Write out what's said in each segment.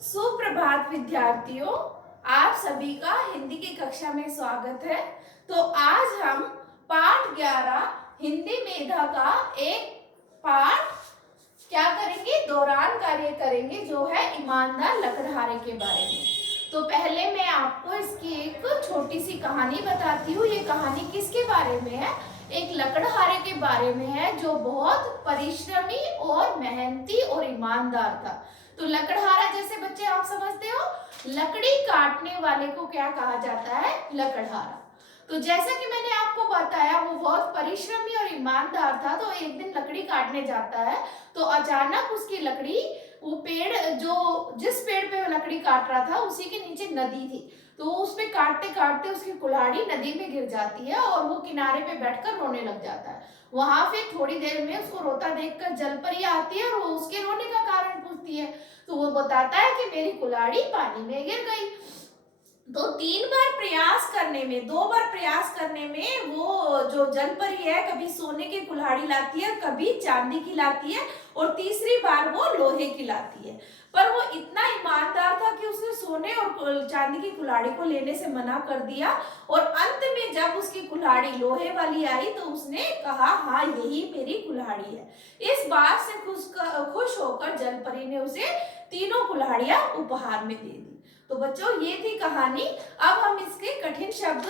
सुप्रभात विद्यार्थियों, आप सभी का हिंदी की कक्षा में स्वागत है। तो आज हम पाठ 11 हिंदी मेधा का एक पाठ क्या करेंगे, दौरान कार्य करेंगे, जो है ईमानदार लकड़हारे के बारे में। तो पहले मैं आपको इसकी एक छोटी सी कहानी बताती हूँ। ये कहानी किसके बारे में है? एक लकड़हारे के बारे में है जो बहुत परिश्रमी और मेहनती और ईमानदार था। तो लकड़हारा जैसे बच्चे आप समझते हो, लकड़ी काटने वाले को क्या कहा जाता है? लकड़हारा। तो जैसा कि मैंने आपको बताया, वो बहुत परिश्रमी और ईमानदार था। तो एक दिन लकड़ी काटने जाता है तो अचानक उसकी लकड़ी, वो पेड़ जो जिस पेड़ पे वो लकड़ी काट रहा था उसी के नीचे नदी थी। तो उसमें काटते काटते उसकी कुल्हाड़ी नदी में गिर जाती है और वो किनारे पे बैठकर रोने लग जाता है। वहां फिर थोड़ी देर में उसको रोता देखकर जलपरी आती है और वो उसके रोने का कारण पूछती है। तो वो बताता है कि मेरी कुल्हाड़ी पानी में गिर गई। तो 3 बार प्रयास करने में, 2 बार प्रयास करने में वो जो जलपरी है कभी सोने की कुल्हाड़ी लाती है, कभी चांदी की लाती है और तीसरी बार वो लोहे की लाती है। पर वो इतना ईमानदार था कि उसने सोने और चांदी की कुल्हाड़ी को लेने से मना कर दिया और अंत में जब उसकी कुल्हाड़ी लोहे वाली आई तो उसने कहा, हाँ यही मेरी कुल्हाड़ी है। इस बात से खुश होकर जलपरी ने उसे तीनों कुल्हाड़ियां उपहार में दे दी। तो बच्चों, ये थी कहानी। अब हम इसके कठिन शब्द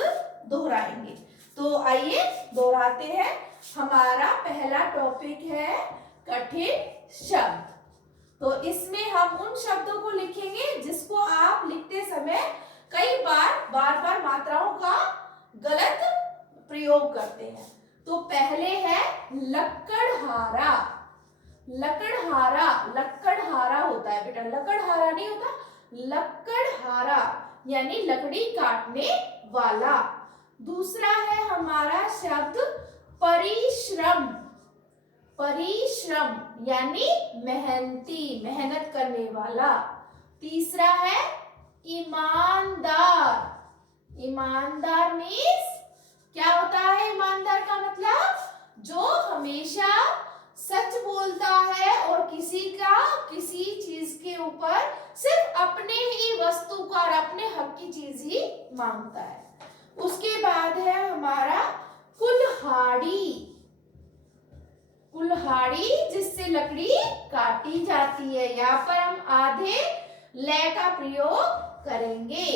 दोहराएंगे। तो आइए दोहराते हैं। हमारा पहला टॉपिक है कठिन शब्द। तो इसमें हम उन शब्दों को लिखेंगे जिसको आप लिखते समय कई बार बार मात्राओं का गलत प्रयोग करते हैं। तो पहले है लकड़हारा। लकड़हारा, लकड़हारा होता है बेटा, लकड़हारा नहीं होता, लकड़हारा यानी लकड़ी काटने वाला। दूसरा है हमारा शब्द परिश्रम। परिश्रम यानी मेहनती, मेहनत करने वाला। तीसरा है ईमानदार। ईमानदार मीन्स क्या होता है? ईमानदार का मतलब जो हमेशा सच बोलता है और किसी चीज के ऊपर सिर्फ अपने ही वस्तु का और अपने हक की चीज ही मांगता है। उसके बाद है हमारा कुल्हाड़ी। कुल्हाड़ी जिससे लकड़ी काटी जाती है। यहाँ पर हम आधे लय का प्रयोग करेंगे।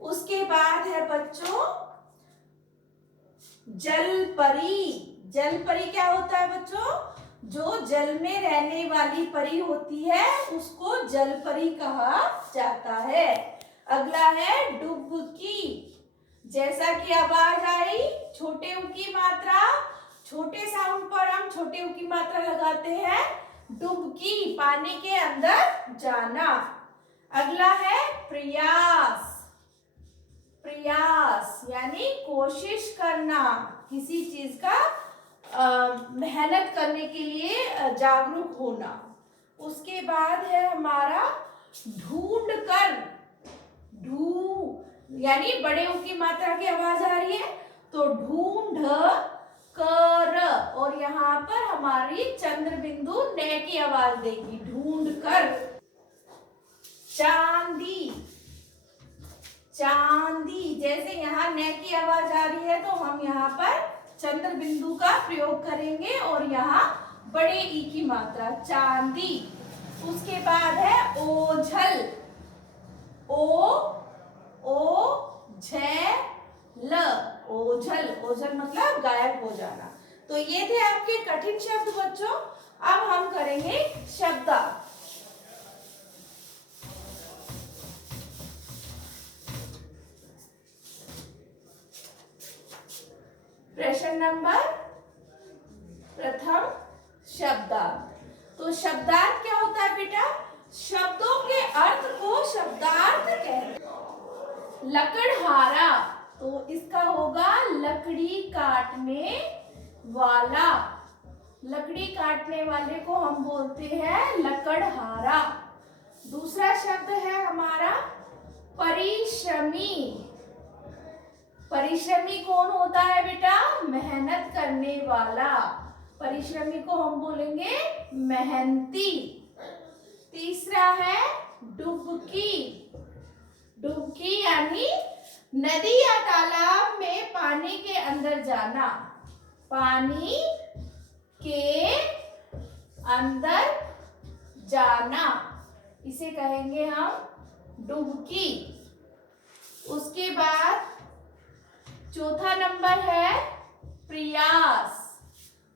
उसके बाद है बच्चों जलपरी। जलपरी क्या होता है बच्चों? जो जल में रहने वाली परी होती है उसको जलपरी कहा जाता है। अगला है डुबकी। जैसा कि आवाज आई, छोटे ऊ की मात्रा, छोटे साउंड पर हम छोटे ऊ की मात्रा लगाते हैं। डुबकी, पानी के अंदर जाना। अगला है प्रयास। प्रयास यानी कोशिश करना, किसी चीज का मेहनत करने के लिए जागरूक होना। उसके बाद है हमारा ढूंढ कर। यानी बड़े ऊ की मात्रा की आवाज आ रही है तो ढूंढ कर, और यहाँ पर हमारी चंद्र बिंदु न की आवाज देगी, ढूंढ कर। चांदी। चांदी, जैसे यहाँ न की आवाज आ रही है तो हम यहाँ पर चंद्र बिंदु का प्रयोग करेंगे और यहाँ बड़े ई की मात्रा, चांदी। उसके बाद है ओझल। झल, ओझल। ओझल मतलब गायब हो जाना। तो ये थे आपके कठिन शब्द बच्चों। अब हम करेंगे शब्दार्थ। प्रश्न नंबर प्रथम शब्दार्थ। तो शब्दार्थ क्या होता है बेटा? शब्दों के अर्थ को शब्दार्थ कहते हैं। लकड़हारा, तो इसका होगा लकड़ी काटने वाला। लकड़ी काटने वाले को हम बोलते हैं लकड़हारा। दूसरा शब्द है हमारा परिश्रमी। परिश्रमी कौन होता है बेटा? मेहनत करने वाला। परिश्रमी को हम बोलेंगे मेहनती। तीसरा है डुबकी। डुबकी यानी नदी या तालाब में पानी के अंदर जाना। पानी के अंदर जाना, इसे कहेंगे हम डुबकी। उसके बाद चौथा नंबर है प्रयास।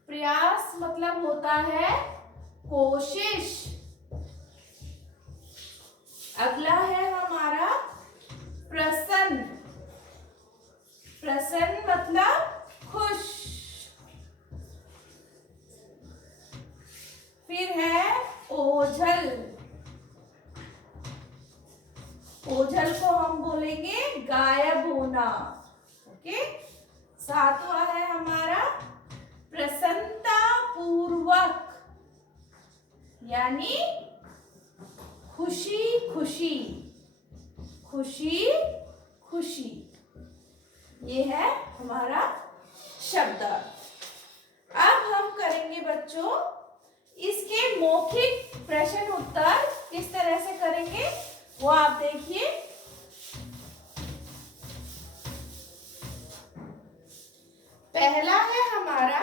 प्रयास मतलब होता है कोशिश। अगला है हमारा प्रसन्न। प्रसन्न मतलब खुश। फिर है ओझल। ओझल को हम बोलेंगे गायब होना। ओके। सातवां है हमारा प्रसन्नता पूर्वक, यानी खुशी खुशी। खुशी खुशी, ये है हमारा शब्द। अब हम करेंगे बच्चों इसके मौखिक प्रश्न उत्तर। किस तरह से करेंगे वो आप देखिए। पहला है हमारा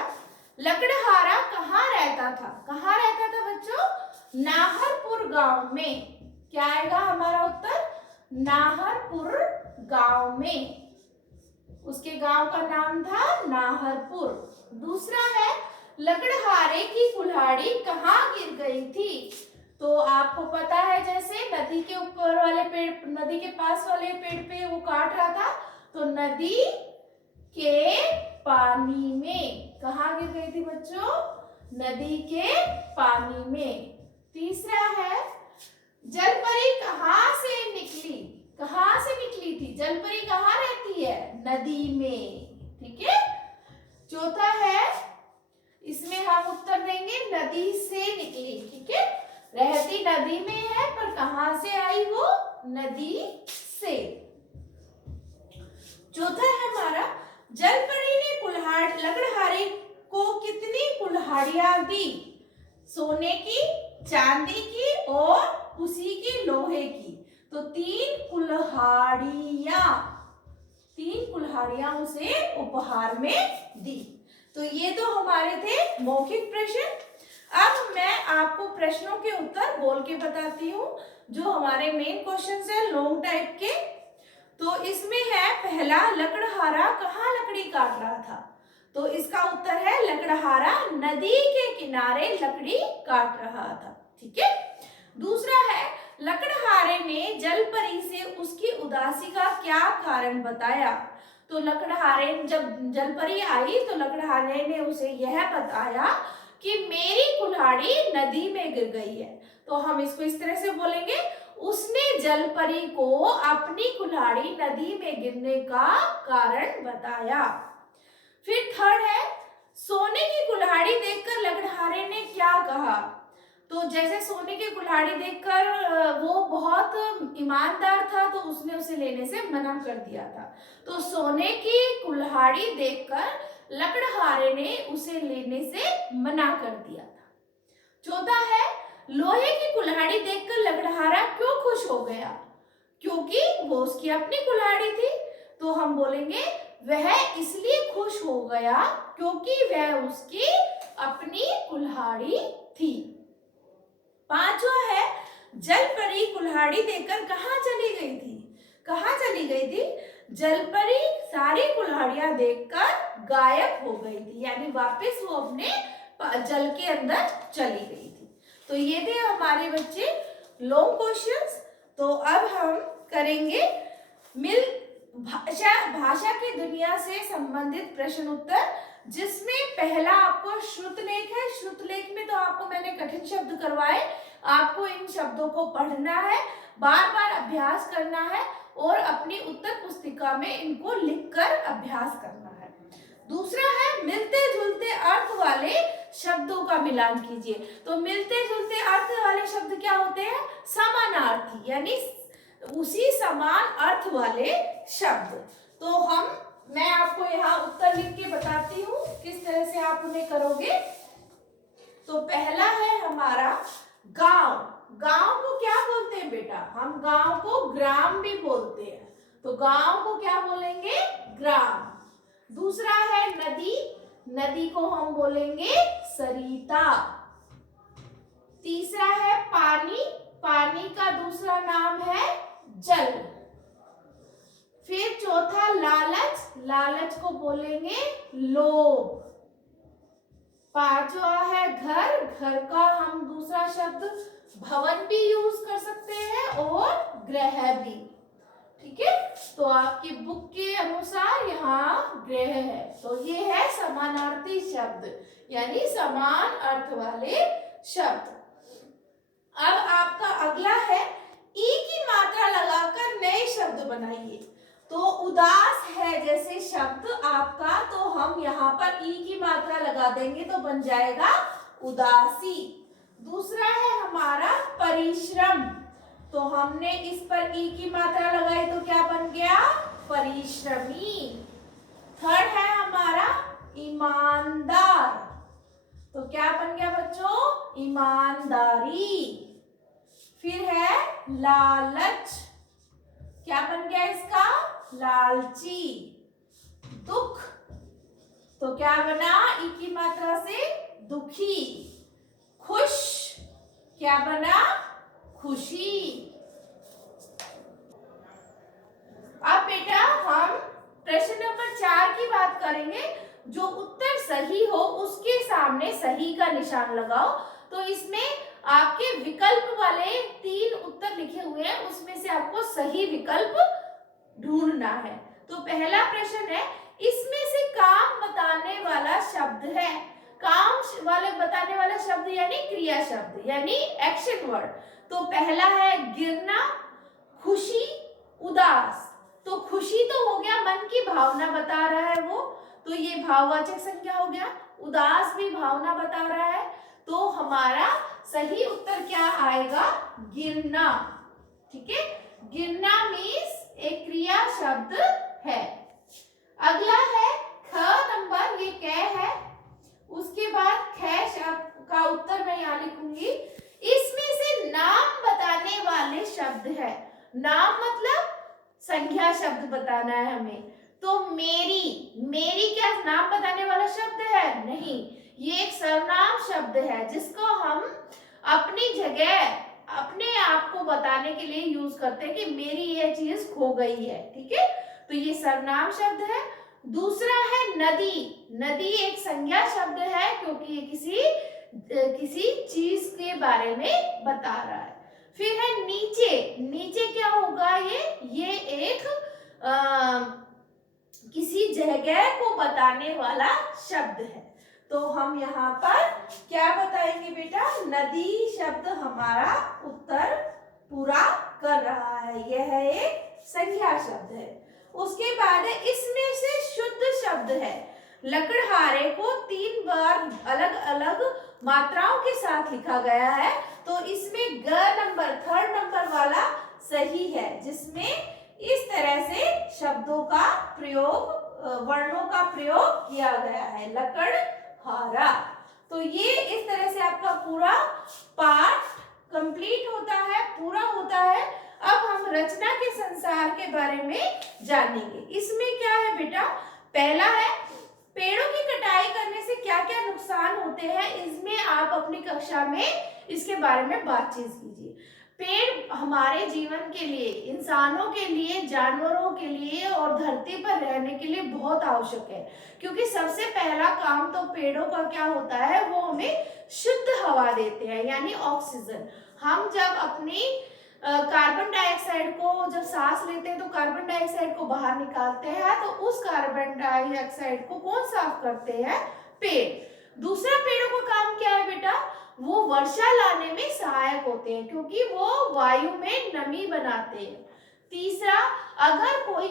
लकड़हारा कहाँ रहता था। कहाँ रहता था बच्चों? नाहरपुर गांव में। क्या आएगा हमारा उत्तर? नाहरपुर गांव में। उसके गांव का नाम था नाहरपुर। दूसरा है लकड़हारे की कुल्हाड़ी कहाँ गिर गई थी। तो आपको पता है जैसे नदी के ऊपर वाले पेड़, नदी के पास वाले पेड़ पे वो काट रहा था, तो नदी के पानी में। कहाँ गिर गई थी बच्चों? नदी के पानी में। तीसरा है जलपरी कहाँ से निकली। कहाँ से निकली थी? जलपरी कहाँ रहती है? नदी में। ठीक है। चौथा है, इसमें हम उत्तर देंगे नदी से निकली। ठीक है, रहती नदी में है पर कहाँ से आई वो? नदी से। चौथा है हमारा जलपरी ने लकड़हारे को कितनी कुल्हाड़ियां दी। सोने की, चांदी की और उसी की लोहे की। तो 3 कुल्हाड़ियां उसे उपहार में दी। तो ये तो हमारे थे मौखिक प्रश्न। अब मैं आपको प्रश्नों के उत्तर बोल के बताती हूँ, जो हमारे मेन क्वेश्चंस है लॉन्ग टाइप के। तो इसमें है पहला, लकड़हारा कहाँ लकड़ी काट रहा था। तो इसका उत्तर है लकड़हारा नदी के किनारे लकड़ी काट रहा था। ठीक है। दूसरा है लकड़हारे ने जलपरी से उसकी उदासी का क्या कारण बताया। तो लकड़हारे, जब जलपरी आई तो लकड़हारे ने उसे यह बताया कि मेरी कुल्हाड़ी नदी में गिर गई है। तो हम इसको इस तरह से बोलेंगे, उसने जलपरी को अपनी कुल्हाड़ी नदी में गिरने का कारण बताया। फिर थर्ड है सोने की कुल्हाड़ी देखकर लकड़हारे ने क्या कहा। तो जैसे सोने की कुल्हाड़ी देखकर वो बहुत ईमानदार था तो उसने उसे लेने से मना कर दिया था। तो सोने की कुल्हाड़ी देखकर लकड़हारे ने उसे लेने से मना कर दिया था। चौथा है लोहे की कुल्हाड़ी देखकर लकड़हारा क्यों खुश हो गया। क्योंकि वो उसकी अपनी कुल्हाड़ी थी। तो हम बोलेंगे वह इसलिए खुश हो गया क्योंकि वह उसकी अपनी कुल्हाड़ी थी। पांचवा है जलपरी कुल्हाड़ी देकर कहाँ चली गई थी। कहाँ चली गई थी? जलपरी सारी कुल्हाड़ियां देखकर गायब हो गई थी, यानी वापस वो अपने जल के अंदर चली गई थी। तो ये थे हमारे बच्चे लॉन्ग क्वेश्चंस। तो अब हम करेंगे भाषा की दुनिया से संबंधित प्रश्न उत्तर, जिसमें पहला आपको श्रुतलेख है। श्रुतलेख में तो आपको मैंने कठिन शब्द करवाए, आपको इन शब्दों को पढ़ना है, बार बार अभ्यास करना है और अपनी उत्तर पुस्तिका में इनको लिखकर अभ्यास करना है। दूसरा है मिलते जुलते अर्थ वाले शब्दों का मिलान कीजिए। तो मिलते जुलते अर्थ वाले शब्द क्या होते हैं? समानार्थी, यानी उसी समान अर्थ वाले शब्द। तो मैं आपको यहाँ उत्तर लिख के बताती हूँ किस तरह से आप उन्हें करोगे। तो पहला है हमारा गांव। गांव को क्या बोलते हैं बेटा? हम गांव को ग्राम भी बोलते हैं, तो गांव को क्या बोलेंगे? ग्राम। दूसरा है नदी, नदी को हम बोलेंगे सरिता। तीसरा है पानी, पानी का दूसरा नाम है जल। फिर चौथा लालच, लालच को बोलेंगे लोभ। पांचवा है घर, घर का हम दूसरा शब्द भवन भी यूज कर सकते हैं और ग्रह भी। ठीक है, तो आपकी बुक के अनुसार यहाँ ग्रह है, तो ये है समानार्थी शब्द यानी समान अर्थ वाले शब्द। अब आपका अगला है ई की मात्रा लगाकर नए शब्द बनाइए। तो उदास है जैसे शब्द आपका, तो हम यहाँ पर ई की मात्रा लगा देंगे तो बन जाएगा उदासी। दूसरा है हमारा परिश्रम, तो हमने इस पर ई की मात्रा लगाई तो क्या बन गया? परिश्रमी। थर्ड है हमारा ईमानदार, तो क्या बन गया बच्चों? ईमानदारी। फिर है लालच, क्या बन गया इसका? लालची। दुख, तो क्या बना ई की मात्रा से? दुखी। खुश, क्या बना? खुशी। अब बेटा हम प्रश्न नंबर 4 की बात करेंगे। जो उत्तर सही हो उसके सामने सही का निशान लगाओ। तो इसमें आपके विकल्प वाले 3 उत्तर लिखे हुए हैं, उसमें से आपको सही विकल्प ढूंढना है। तो पहला प्रश्न है, इसमें से काम बताने वाला शब्द है। काम वाले बताने वाला शब्द यानी क्रिया शब्द यानी एक्शन वर्ड। तो पहला है गिरना, खुशी, उदास। तो खुशी तो हो गया, मन की भावना बता रहा है वो, तो ये भाववाचक संज्ञा हो गया। उदास भी भावना बता रहा है, तो हमारा सही उत्तर क्या आएगा? गिरना। ठीक है, गिरना मीन्स एक क्रिया शब्द है। अगला है ख नंबर, ये क है, उसके बाद ख शब्द का उत्तर मैं यहाँ लिखूंगी। इसमें से नाम बताने वाले शब्द है। नाम मतलब संख्या शब्द बताना है हमें। तो मेरी, मेरी क्या नाम बताने वाला शब्द है? नहीं, ये एक सर्वनाम शब्द है जिसको हम अपनी जगह अपने आप को बताने के लिए यूज करते हैं कि मेरी ये चीज खो गई है। ठीक है, तो ये सर्वनाम शब्द है। दूसरा है नदी, नदी एक संज्ञा शब्द है क्योंकि ये किसी चीज के बारे में बता रहा है। फिर है नीचे, नीचे क्या होगा? ये एक किसी जगह को बताने वाला शब्द है। तो हम यहाँ पर क्या बताएंगे बेटा? नदी शब्द हमारा उत्तर पूरा कर रहा है, यह एक संज्ञा शब्द है। उसके बाद है इसमें से शुद्ध शब्द है। लकड़हारे को 3 बार अलग अलग मात्राओं के साथ लिखा गया है, तो इसमें ग नंबर, 3rd नंबर वाला सही है, जिसमें इस तरह से शब्दों का प्रयोग, वर्णों का प्रयोग किया गया है, लकड़हारा। तो ये इस तरह से आपका पूरा पाठ कंप्लीट होता है, पूरा होता है। अब हम रचना के संसार के बारे में जानेंगे। इसमें क्या है बेटा? पहला है पेड़ों की कटाई करने से क्या क्या नुकसान होते हैं, इसमें आप अपनी कक्षा में इसके बारे में बातचीत कीजिए। पेड़ हमारे जीवन के लिए, इंसानों के लिए, जानवरों के लिए और धरती पर रहने के लिए बहुत आवश्यक है, क्योंकि सबसे पहला काम तो पेड़ों का क्या होता है? वो हमें शुद्ध हवा देते हैं यानी ऑक्सीजन। हम जब अपनी कार्बन डाइऑक्साइड को जब सांस लेते हैं तो कार्बन डाइऑक्साइड को बाहर निकालते हैं, तो उस कार्बन डाइऑक्साइड को कौन साफ करते हैं? पेड़। दूसरा पेड़ों का काम क्या है बेटा? वो वर्षा लाने में सहायक होते हैं क्योंकि वो वायु में नमी बनाते हैं। तीसरा, अगर कोई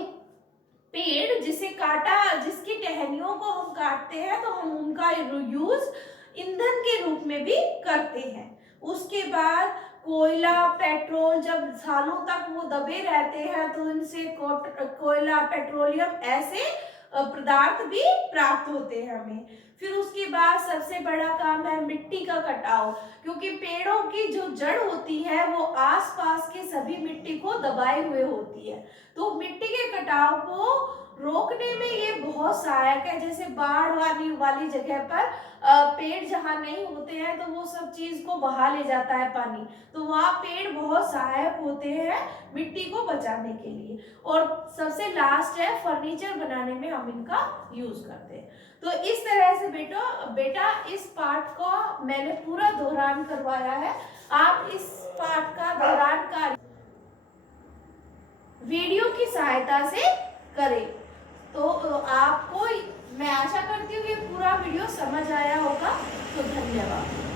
पेड़ जिसे काटा, जिसकी टहनियों को हम काटते हैं तो हम उनका यूज ईंधन के रूप में भी करते हैं। उसके बाद कोयला, पेट्रोल जब सालों तक वो दबे रहते हैं तो इनसे कोयला, पेट्रोलियम ऐसे पदार्थ भी प्राप्त होते हैं हमें। फिर उसके बाद सबसे बड़ा काम है मिट्टी का कटाव, क्योंकि पेड़ों की जो जड़ होती है वो आसपास के सभी मिट्टी को दबाए हुए होती है, तो मिट्टी के कटाव को रोकने में ये बहुत सहायक है। जैसे बाढ़ वाली जगह पर पेड़ जहाँ नहीं होते हैं तो वो सब चीज को बहा ले जाता है पानी, तो वहाँ पेड़ बहुत सहायक होते हैं मिट्टी को बचाने के लिए। और सबसे लास्ट है फर्नीचर बनाने में हम इनका यूज करते हैं। तो इस तरह से बेटा इस पाठ को मैंने पूरा दोहरान करवाया है। आप इस पाठ का दोहरान कार्य वीडियो की सहायता से करें। तो आपको मैं आशा करती हूँ कि पूरा वीडियो समझ आया होगा। तो धन्यवाद।